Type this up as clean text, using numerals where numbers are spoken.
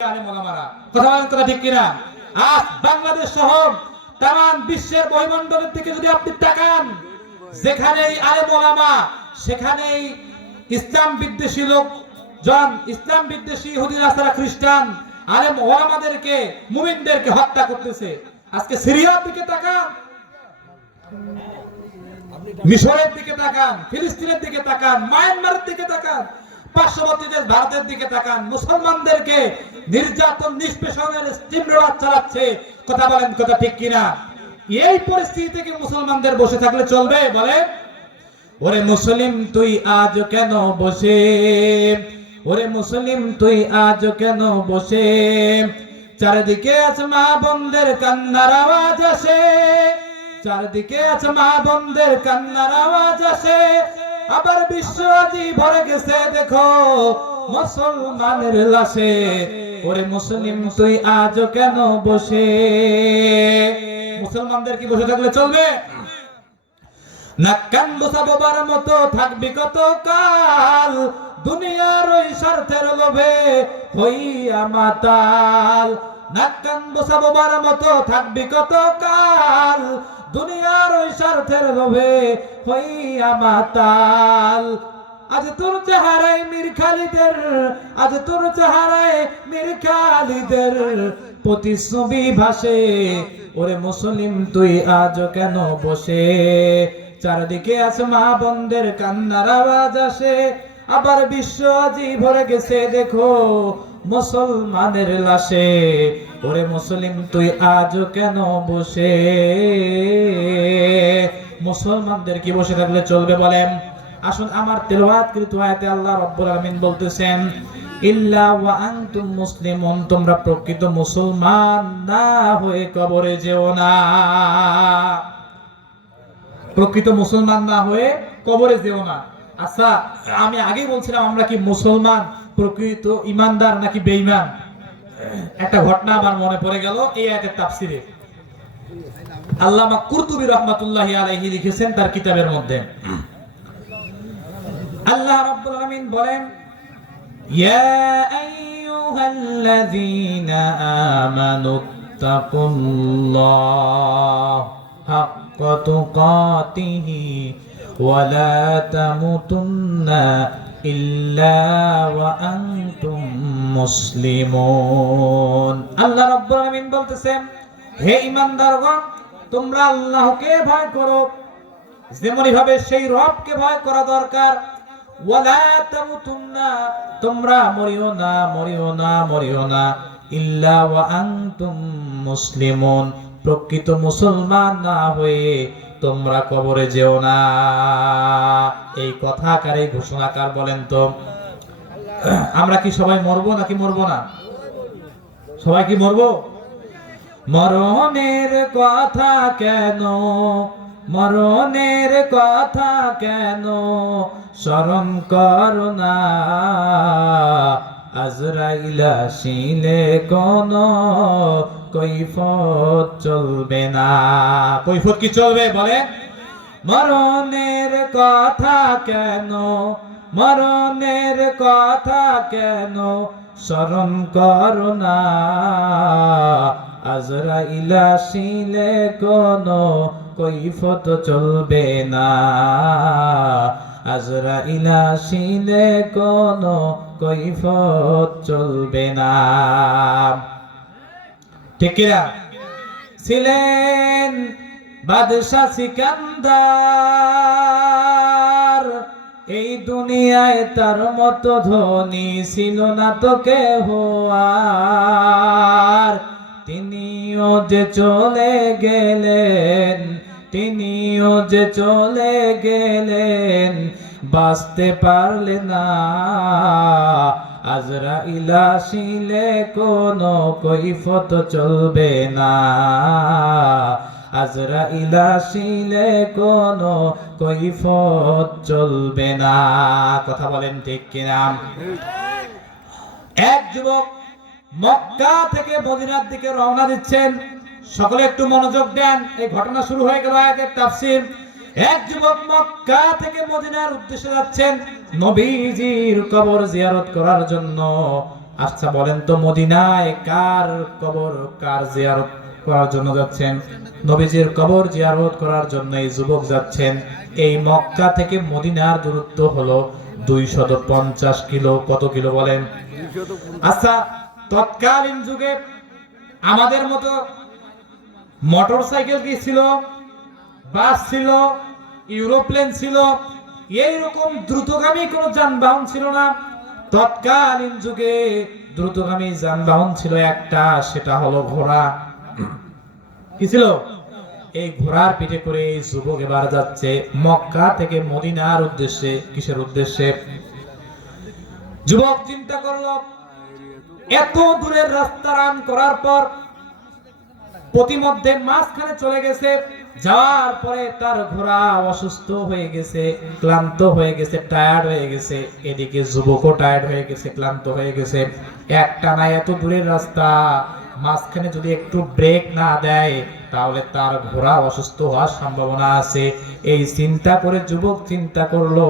কথা বলেন, কথা ঠিক কিনা? আজ বাংলাদেশ সহ তাম বিশ্বের বহিমণ্ডলের দিকে যদি আপনি তাকান, যেখানেই আলেম ওলামা সেখানেই ইসলাম বিদ্বেষী লোকজন, ইসলাম বিদ্বেষী ইহুদি নাসারা খ্রিস্টান আলেম ওলামাদেরকে, মুমিনদেরকে হত্যা করতেছে। আজকে সিরিয়ার দিকে তাকান, মিশরের দিকে তাকান, ফিলিস্তিনের দিকে তাকান, মায়ানমারের দিকে তাকান, পার্শ্ববর্তী দেশ ভারতের দিকে তাকান, মুসলমানদেরকে নির্যাতন নিষ্পেষণের স্টিমরোলার চালাচ্ছে। কথা বলেন, কথা ঠিক কিনা? এই পরিস্থিতি থেকে মুসলমানদের বসে থাকলে চলবে? বলে, ওরে মুসলিম তুই আজ কেন বসে, ওরে মুসলিম তুই আজ কেন বসে, চারিদিকে আছে মা বোনদের কান্নার আওয়াজ আসে, চারিদিকে আছে মা বোনদের কান্নার আওয়াজ আসে, আবার বিশ্ব আজি ভরে গেছে দেখো মুসলমানের লাশে, ওরে মুসলিম তুই আজ কেন বসে। মুসলমানদের কি বসে থাকলে চলবে? নাক কান বোসাবার মতো থাকবি কত কাল, দুনিয়ার ওই স্বার্থের লোভে হইয়া মাতাল। নাক কান বোসাবার মতো থাকবি কত কাল, দুনিয়ার ওই স্বার্থের লোভে হইয়া মাতাল। আজ তোর চেহারায় মীর খালিদের, আজ তোর চেহারায় মীর খালিদের প্রতিচ্ছবি ভাসে, ওরে মুসলিম তুই আজ কেন বসে, চারদিকে আছে মা বোনদের কান্নার আওয়াজ আসে, আবার বিশ্ব আজি ভরে গেছে দেখো মুসলমানের লাশে, ওরে মুসলিম তুই আজ কেন বসে। মুসলমানদের কি বসে থাকলে চলবে বলেন? আসুন আমার তেলাওয়াতকৃত আয়াতে আল্লাহ রাব্বুল আলামিন বলতেছেন, ইল্লা ওয়া আনতুম মুসলিমুন, তোমরা প্রকৃত মুসলমান না হয়ে কবরে যেও না। প্রকৃত মুসলমান না হয়ে কবরে যেও না। আচ্ছা, আমি আগেই বলছিলাম আমরা কি মুসলমান প্রকৃত ইমানদার নাকি বেঈমান? একটা ঘটনা আমার মনে পড়ে গেল এই আয়াতের তাফসিরে। আল্লামা কুরতুবী রাহমাতুল্লাহি আলাইহি লিখেছেন তার কিতাবের মধ্যে, আল্লাহ রাব্বুল আলামিন বলেন, ইয়া আইয়ুহাল্লাযীনা আমানুত্তাকুল্লাহ হাক্কা তুকাতিহি ওয়া লা তামুতুন্না ইল্লা ওয়া আনতুম মুসলিমুন। আল্লাহ রাব্বুল আলামিন বলতেছেন, হে ঈমানদারগণ, তোমরা আল্লাহকে ভয় করো যেমনি ভাবে সেই রবকে ভয় করা দরকার। ওয়ালা তামুতুন্না, তোমরা মরিও না, মরিও না, মরিও না, ইল্লা ওয়া আনতুম মুসলিমুন, প্রকৃত মুসলমান না হয়ে তোমরা কবরে যেও না। এই কথাকার, এই ঘোষণাকার বলেন তো, আমরা কি সবাই মরবো নাকি মরবো না? সবাই কি মরবো? মরণের কথা কেন, মরণের কথা কেন স্মরণ করো না, আজরাইল আসিলে কোন কৈফত চলবে না। কৈফত কি চলবে বলে? মরণের কথা কেন, মরণের কথা কেন স্মরণ করো না, আজরাইল আসিলে কোন কৈফত চলবে না, আজরাইল আসিলে কোন কৈফত চলবে না। ঠিক কিনা? ছিলেন বাদশা সিকান্দার, এই দুনিয়ায় তার মতো ধনী ছিল না তো কেহ আর, তিনিও যে চলে গেলেন, তিনিও যে চলে গেলেন, বাঁচতে পারলেন না, আজরাইল আসিলে কোনো কৈফত চলবে না, আজরাইল আসিলে কোনো কৈফত চলবে না। কথা বলেন ঠিক কিনা? এক যুবক মক্কা থেকে মদিনার দিকে রওনা দিচ্ছেন। সকলে একটু মনোযোগ দেন, এই ঘটনা শুরু হয়ে গেল আয়াতের তাফসীর। এক যুবক মক্কা থেকে মদিনার উদ্দেশ্যে যাচ্ছেন নবীজির কবর জিয়ারত করার জন্য। আচ্ছা বলেন তো, মদিনায় কার কবর, কার জিয়ারত করার জন্য যাচ্ছেন? নবীজির কবর জিয়ারত করার জন্য এই যুবক যাচ্ছেন। এই মক্কা থেকে মদিনার দূরত্ব হলো 250 কিলো। কত কিলো বলেন? আচ্ছা, তৎকালীন যুগে আমাদের মতো মোটর সাইকেল কি ছিল, বাস ছিল, ইউরোপ্লেন ছিল, এইরকম দ্রুতগামী কোন যানবাহন ছিল না। তৎকালীন যুগে দ্রুতগামী যানবাহন ছিল একটা, সেটা হলো ঘোড়া। কি ছিল? এই ঘোড়ার পিঠে করে এই যুবক এবার যাচ্ছে মক্কা থেকে মদিনার উদ্দেশ্যে। কিসের উদ্দেশ্যে? যুবক চিন্তা করলো, এত দূরের রাস্তা রান করার পর প্রতিমধ্যে মাঝখানে চলে গেছে, যাওয়ার পরে তার ঘোড়া অসুস্থ হয়ে গেছে, ক্লান্ত হয়ে গেছে, টায়ার্ড হয়ে গেছে। এদিকে যুবকও টায়ার্ড হয়ে গেছে, ক্লান্ত হয়ে গেছে। একটানা এত দূরের রাস্তা, মাঝখানে যদি একটু ব্রেক না দেয় তাহলে তার ঘোড়া অসুস্থ হওয়ার সম্ভাবনা আছে। এই চিন্তা করে যুবক চিন্তা করলো,